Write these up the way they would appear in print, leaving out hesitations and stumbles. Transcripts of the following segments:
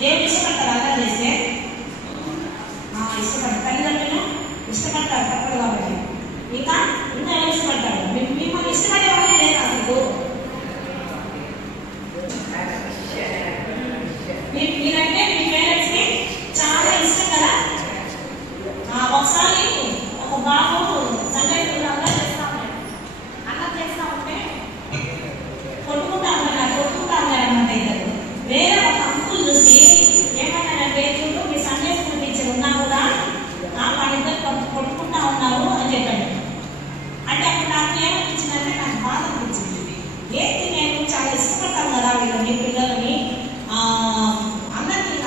దేవుడు ఇష్టపడతారు అలా చేస్తే ఇష్టపడతారు తల్లిదండ్రులు ఇష్టపడతారు తప్పదు కాబట్టి ఇంకా ఇంకా ఎవరు ఇష్టపడతారు మిమ్మల్ని ఇష్టపడే వాళ్ళే లేదు అసలు మీరంటే మీ పేరెంట్స్ కి చాలా ఇష్టం కదా ఒకసారి ఒక బాబు సండే అలా చేస్తా ఉంటాడు అలా చేస్తా ఉంటే కొట్టుకుంటా ఉన్నారన్నమాట ఇద్దరు వేరే ఒక అంకుల్ చూసి ఏమన్నారంటే చూడు మీ సండే స్కూల్ టీచర్ ఉన్నా కూడా వాళ్ళిద్దరు కొట్టుకుంటా ఉన్నారు అని చెప్పాడు. అంటే అప్పుడు నాకు ఏమనిపించిందంటే నాకు బాధ అనిపించింది. ఏంటి నేను చాలా ఇష్టపడతాను కదా వీళ్ళని పిల్లలని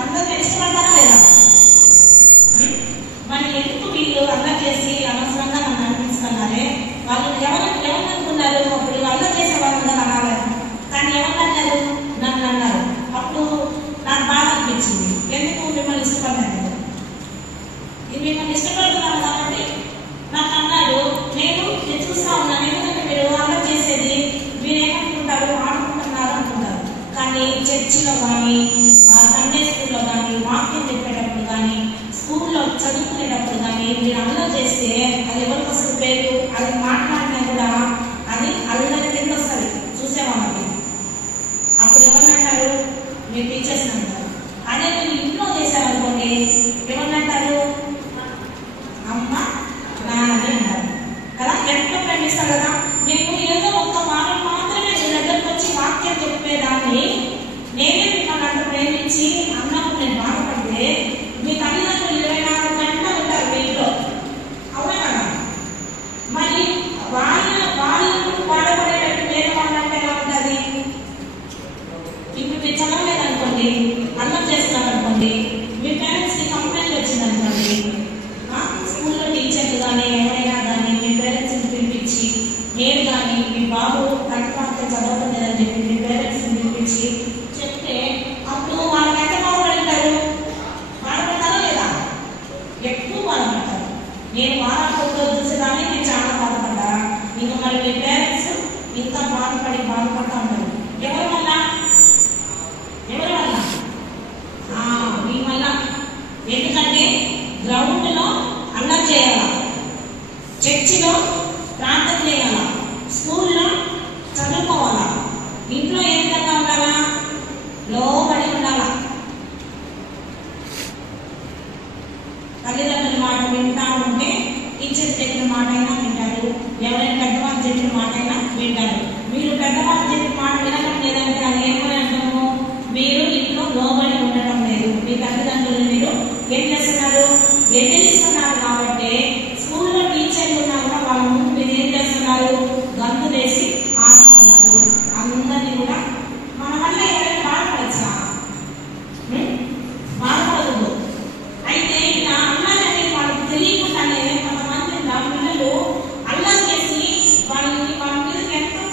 అందరినీ ఇష్టపడతారా లేదా మరి ఎందుకు వీళ్ళు అల్లరి చేసి అనవసరంగా నన్ను అనిపిస్తున్నారే వాళ్ళు ఎవరనుకున్నారు అప్పుడు అల్లరి చేసే వాళ్ళందరూ అనాలి కానీ ఎవరన్నారు నన్ను అన్నారు. అప్పుడు నాకు బాధ అనిపించింది. ఎందుకు మిమ్మల్ని ఇష్టపడ్డాను మిమ్మల్ని ఇష్టపడుతున్నాను కాబట్టి నాకు అన్నాడు. నేను చూస్తా ఉన్నాను ఎందుకంటే మీరు అల్లరి చేసేది మీరు ఏమనుకుంటారు ఆడుకుంటున్నారు అనుకుంటారు కానీ చర్చిలో కానీ సండే స్కూల్లో కానీ వాక్యం చెప్పేటప్పుడు కానీ స్కూల్లో చదువుకునేటప్పుడు కానీ మీరు అల్లరి చేస్తే అది ఎవరికి వస్తుంది పేరు అది మాట్లాడినా కూడా అది అల్లరి కింద వస్తుంది చూసేవాళ్ళకి. అప్పుడు ఎవరినంటారు మీరు టీచర్స్ అంటారు. అదే మీరు ఇంట్లో చేశారనుకోండి ఎవరినంటారు అమ్మ నాన్నని అంటారు కదా. ఎంతో ప్రేమిస్తారు కదా. నేను ఏదో ఒక్క వారం మాత్రమే మీ దగ్గరకు వచ్చి వాక్యం చెప్పేదాన్ని నేనే మిమ్మల్ని అంత ప్రేమించి అన్నప్పుడు నేను బాధపడితే మీ తల్లిదండ్రులు 24 గంటలు ఉంటారు మీ ఇంట్లో అవునా కదా. మరి వాళ్ళు బాధపడేటట్టు వేరే వాళ్ళంటే ఎలా ఉంటుంది. ఇప్పుడు మీరు చదవలేదనుకోండి అన్నం చేస్తున్నారు అనుకోండి మీ పేరెంట్స్ కి కంప్లైంట్ వచ్చిందనుకోండి స్కూల్లో టీచర్లు కానీ ఎవరైనా కానీ మీ పేరెంట్స్ని పిలిపించి నేను కానీ మీ బాబు కంటపాత్ర చదవడం లేదని చెప్పి మీ పేరెంట్స్ని పిలిపించి చెప్తే అప్పుడు వాళ్ళకి ఎంత బాధపడతారు బాధపడతారో లేదా ఎక్కువ బాధపడతారు. నేను బాధపడుతూ చూసేదాన్ని నేను చాలా బాధపడ్డా ఇంకా మరి మీ పేరెంట్స్ ఇంకా బాధపడతా ఉంటారు. ఎవరి వల్ల మీ వల్ల. ఎందుకంటే గ్రౌండ్ లో అల్లరి చేయాలా చర్చిలో ప్రార్థన చేయాలా స్కూల్లో చదువుకోవాలా ఇంట్లో ఏ విధంగా ఉండాలా లోబడి ఉండాలా. తల్లిదండ్రుల మాట వింటా ఉంటే టీచర్ చెప్పిన మాట అయినా వింటారు. ఎవరైనా పెద్దవాళ్ళు చెప్పిన మాట అయినా వింటారు. మీరు పెద్దవాళ్ళు చెప్పిన మాట వినడం లేదంటే అది ఏమని అంటాము మీరు ఇంట్లో లోబడి ఉండటం లేదు. మీ తల్లిదండ్రులు మీరు ఏం చేస్తున్నారు ఎదిరిస్తున్నారు. కాబట్టి స్కూల్లో టీచర్లు ఉన్నా కూడా వాళ్ళ ముందు మీరు ఏం చేస్తున్నారు గంతు వేసి ఆడుతున్నారు. అందరినీ కూడా మన వల్ల ఎవరైనా బాధపడచ్చా బాధపడదు. అయితే ఇలా అల్లరి అనేది వాళ్ళకి తెలియకుండానే కొంతమంది పిల్లలు అల్లరి చేసి వాళ్ళ మీద ఎంతో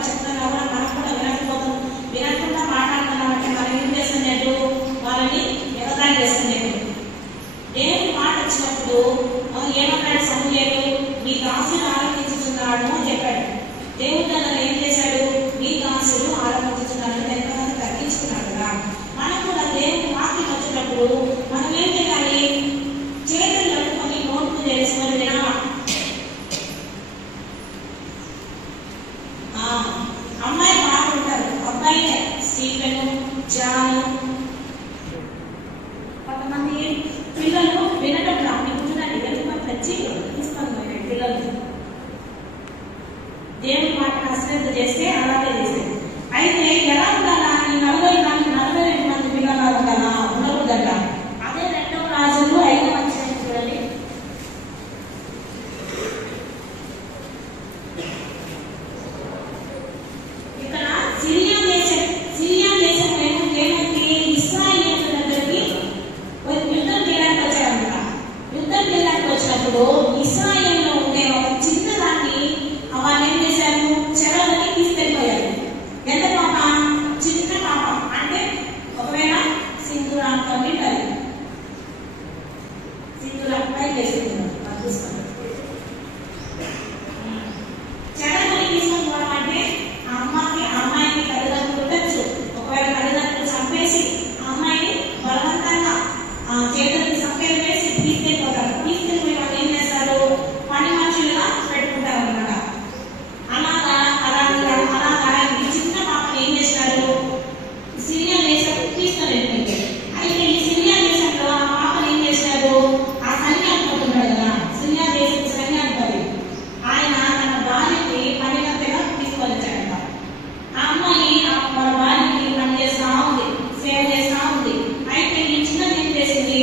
వాళ్ళు చెప్తున్నా కూడా మనం కూడా వినకపోతాం. వినకుండా మాట్లాడుతున్నామంటే మనం ఏం చేస్తున్నట్టు వాళ్ళని ఎగతాళి చేస్తున్నట్టు. దేవుని మాట వచ్చినప్పుడు ఏమన్నాడు సమూయేలు? నీ దాసుడు ఆలోచించుతున్నాడు అని చెప్పాడు. దేవుడు తనను ఏం చేశాడు? నీ దాసుడు ఆలోచించుతున్నాడు, ఎంతమంది తగ్గించుకున్నాడు కదా. మనం కూడా దేవుని వాక్యం వచ్చినప్పుడు మనం ఏం చేయాలి? చేతులు కట్టుకొని నోట్లు చేసుకొని వినాలా. అమ్మాయి బాగుంటారు, అబ్బాయి స్టీఫెను, జాను, కొంతమంది పిల్లలు వినటం రాకుంటున్నాడు. ఎంతమంది వచ్చి తీసుకొని పిల్లలు దేవుని మాటను అశ్రద్ధ చేస్తే అలాగే చేసేది. అయితే ఎలా ఉండాలా? ఈ 42 మంది పిల్లలు ఉండాలా? ఉండకూడదట. అదే 2వ రాజులు 5వ అధ్యాయం చూడండి. ఇక్కడ సిరియా దేశం ఏమంటే ఇశ్రాయేలు దగ్గరికి యుద్ధం చేయడానికి వచ్చారంట. యుద్ధం చేయడానికి వచ్చినప్పుడు ఇశ్రాయేల్లో ఉండే ఒక చిన్నదాన్ని వాళ్ళు ఏం చేశారు? చెరలోకి తీసుకెళ్ళిపోయారు. ఎంత పాప? చిన్న పాప. అంటే ఒకవేళ సింధూరాంతో నిండాలి, సింధూరాంపై వేసుకున్నారు. అది చూసుకోండి. చెరలోకి తీసుకొని పోవడం అంటే అమ్మాయిని తల్లిదండ్రులు ఉండొచ్చు. ఒకవేళ తల్లిదండ్రులు చంపేసి అమ్మాయిని బలవంతంగా చేతులకి సంఖ్యలు వేసి తీసుకెళ్ళిపోతారు. తీసుకెళ్ళిపోయి వాళ్ళు ఏం చేస్తారు? పని మనుషులుగా పెట్టుకుంటారు అన్నమాట. అలాగా ఈ చిన్న పాపను ఏం చేస్తారు? సిరియా దేశం తీసుకొని వెళ్ళిపోయింది. అయితే ఈ సిరియా దేశంలో ఆ పాపను ఏం చేశారు? ఆ సైన్యాధిపతి ఉన్నాడు కదా, సిరియా దేశం సైన్యాధిపతి, ఆయన తన భార్యకి పనిగంతగా తీసుకొని వచ్చాడంట. ఆ అమ్మాయి వాళ్ళ భార్యకి పని చేస్తా ఉంది, సేవ చేస్తా ఉంది. అయితే ఈ చిన్నది ఏం చేసింది?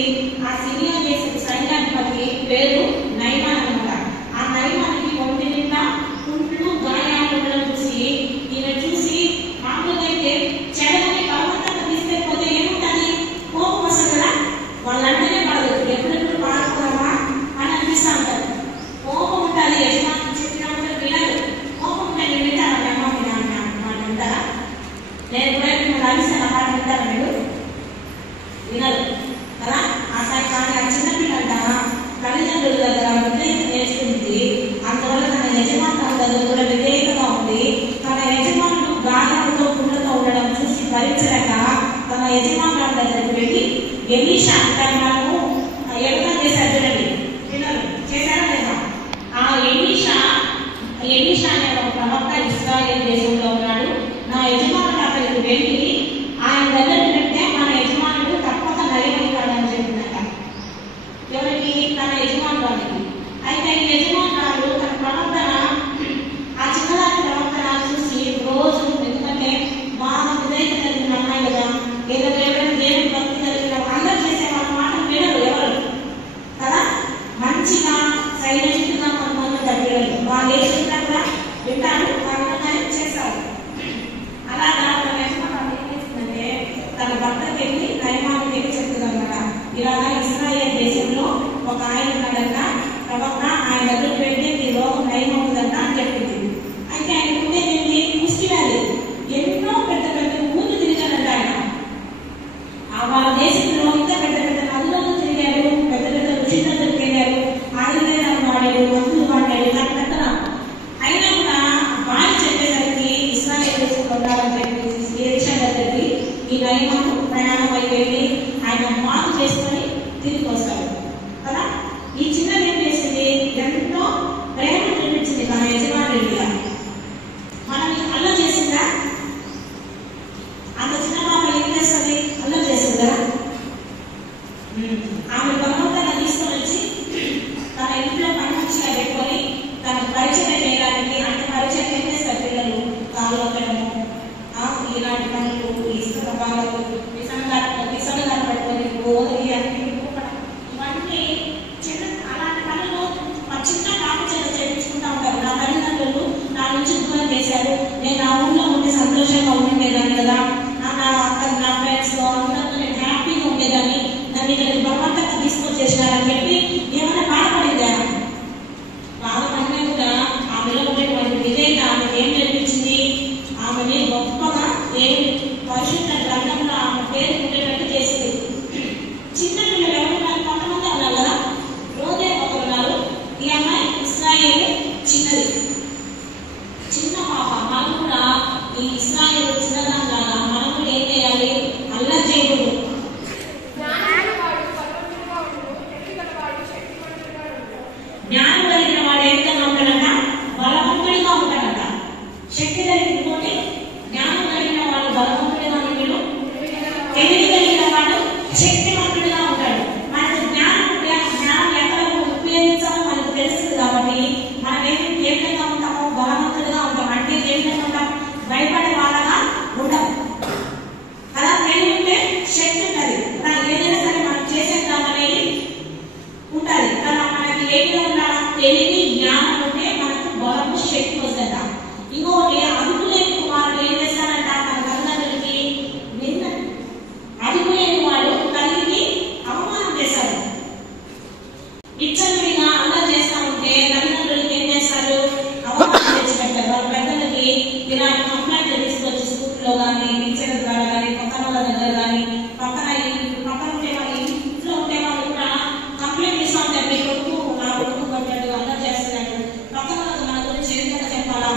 ఆ సిరియా దేశం సైన్యాధిపతి పేరు నైమాన్ అనమాట. ఆ నైమానికి ఒంటి నిండా కుంట్లు గాయాలు ఉండడం చూసి మామూలుగా అయితే చెడని బలవంతంగా తీసుకెళ్ళిపోతే ఏముంటుంది? కోపం వస్తుంది కదా. వాళ్ళంటేనే పడదు, ఎప్పుడెప్పుడు పాడుకోవడమా అని అనిపిస్తూ ఉంటారు. కోపం ఉంటుంది. యజమాని చెప్పినప్పుడు వినరు. కోపం ఉంటే నేను వింటారా? అమ్మ మాట వింటారా? నేను కూడా మిమ్మల్ని అలిస్తే నా మాట వింటారా? మీరు వినరు కదా. కానీ ఆ చిన్నపిల్లంట తల్లిదండ్రుల దగ్గర విధేయత నేర్చుకుంది. అందువల్ల తన యజమానుల దగ్గర కూడా విధేయతగా ఉంది. తన యజమానులు గాయాలతో పుండ్లతో ఉండడం చూసి భరించలేక తన యజమానుల దగ్గరికి వెళ్ళి ఎలీషా అంటారు. మనము ఎలుక చేశారు చూడండి, పిల్లలు చేశారా లేదా? ఆ ఎలీషా అనే ఒక ప్రవక్త ఇశ్రాయేలు దేశంలో ఉన్నాడు. నా యజమానుడు అక్కడికి వెళ్ళి ఆయన దగ్గరికి వెళ్తే మన యజమానుడు తప్పక నయమైతాడని చెప్పిందట. ఎవరికి? తన యజమానురానికి. అయితే ఈ యజమానురాలు తన ప్రవర్తన, ఆ చిన్నదాని ప్రవర్తన చూసి రోజు, ఎందుకంటే బాగా విధేయత కలిగిన అమ్మాయి కదా, ఏదో ఎవరైనా దేవుని భక్తి కలిగిన అందరూ చేసే వాళ్ళ మాటలు వినరు ఎవరు కదా. మంచిగా సైలెంట్ గా కొంతమంది తగ్గిరలు వాళ్ళు ఏ చెప్పినా కూడా వింటారు, వాళ్ళని చేస్తారు. అలాగా తన యజమానురాలు ఏం చేస్తుందంటే తన భర్తకి వెళ్ళి నయమానికి వెళ్ళి చెప్తుంది అనమాట. ఇలాగా ఇశ్రాయేలు దేశంలో ఒక ఆయన ఉన్నాడంట, ప్రవక్త, ఆయన దగ్గరికి వెళ్ళి ఈ రోగం నయమవుతుందంట అని చెప్పింది. అయితే ఆయన ఉండేది ముష్టి వ్యాధి. ఎన్నో పెద్ద పెద్ద ఊళ్ళు తిరిగాడంట ఆయన. వాళ్ళ దేశంలో ఇంకా పెద్ద పెద్ద నదులను తిరిగారు, పెద్ద పెద్ద రుచి దగ్గరికి వెళ్ళారు, ఆయుర్వేదం వాడాడు, మందులు వాడాడు, ఇలా పెద్ద. అయినా కూడా భార్య చెప్పేసరికి ఇశ్రాయేలు దేశంలో ఉండాలని చెప్పి ఎలీషా దగ్గరికి ఈ నయమను ప్రయాణం అయి వెళ్ళి ఆయన మాకు చేసుకొని తిరిగి వస్తాడు కదా. ఈ చిన్నది ఏం చేసింది? ఎంతో ప్రేమ చూపించింది తన యజమాని మీద. మనం అల్ల చేసిందా? అంత చిన్న పాప ఏం చేస్తుంది? అల్ల చేసిందా? ఆమె బలవంతంగా తీసుకొని వచ్చి తన ఇంట్లో పని మంచిగా పెట్టుకొని తన పరిచయం చేయడానికి, అంటే పరిచయం ఏం చేస్తారు పిల్లలు? కాలు ఒక్కడము, ఇలాంటి పనులు, ఇసుక బాగాలు, విసనగాలు పట్టుకొని గోధులు అన్ని ఇవన్నీ చిన్న అలాంటి పనులు చిన్న పాప చేత చేయించుకుంటా ఉంటారు. నా తల్లిదండ్రులు నా నుంచి దూరం చేశారు, నేను నా ఊళ్ళో ఉంటే సంతోషంగా ఉండేదాన్ని కదా, నా ఫ్రెండ్స్ అందరితో నేను హ్యాపీగా ఉండేదాన్ని, నన్ను ఇక్కడికి బలవంతంగా తీసుకొచ్చేసినారని చెప్పి ఏమైనా బాధపడిందా? బాధపడినా కూడా ఆమెలో ఉండేటువంటి విధేయత ఆమెకు ఏం నేర్పించింది? లో కానీ టీచర్ ద్వారా కానీ పక్కన వాళ్ళ దగ్గర కానీ పక్కన ఉంటే వాళ్ళు ఇంట్లో ఉంటే వాళ్ళు కూడా కంప్లైంట్ ఇస్తా ఉంటారు. మీ కొడుకు నా కొడుకు కొట్టాడు, అల్లరి చేస్తున్నాడు, పక్కన వాళ్ళకి మన గురించి ఏ విధంగా చెప్పాలా,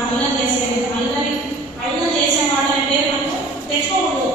అల్లరి చేసేవాడు అంటే మనం తెచ్చుకోకూడదు.